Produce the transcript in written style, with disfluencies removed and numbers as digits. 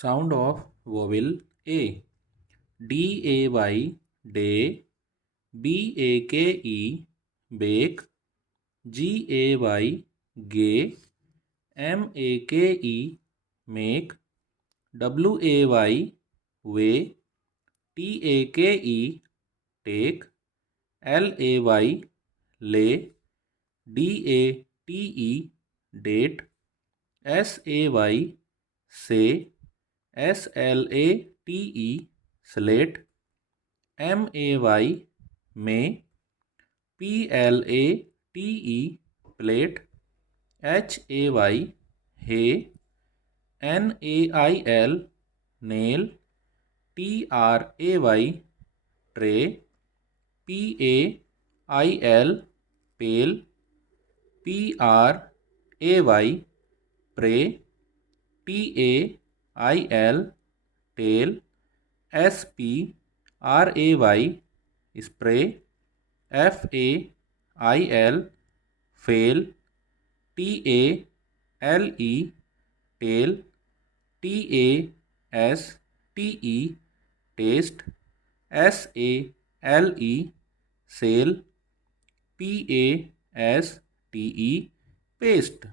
Sound of vowel A. D-A-Y, day. B-A-K-E, bake. G-A-Y, gay. M-A-K-E, make. W-A-Y, way. T-A-K-E, take. L-A-Y, lay. D-A-T-E, date. S-A-Y, say. S-L-A-T-E, slate. M-A-Y, may. P-L-A-T-E, plate. H-A-Y, hay. N-A-I-L, nail. T-R-A-Y, tray. P-A-I-L, pale. P-R-A-Y, pray. T-A-I-L, tail. S-P-R-A-Y, spray. F-A-I-L, fail. T-A-L-E, tail. T-A-S-T-E, taste. S-A-L-E, sale. P-A-S-T-E, paste.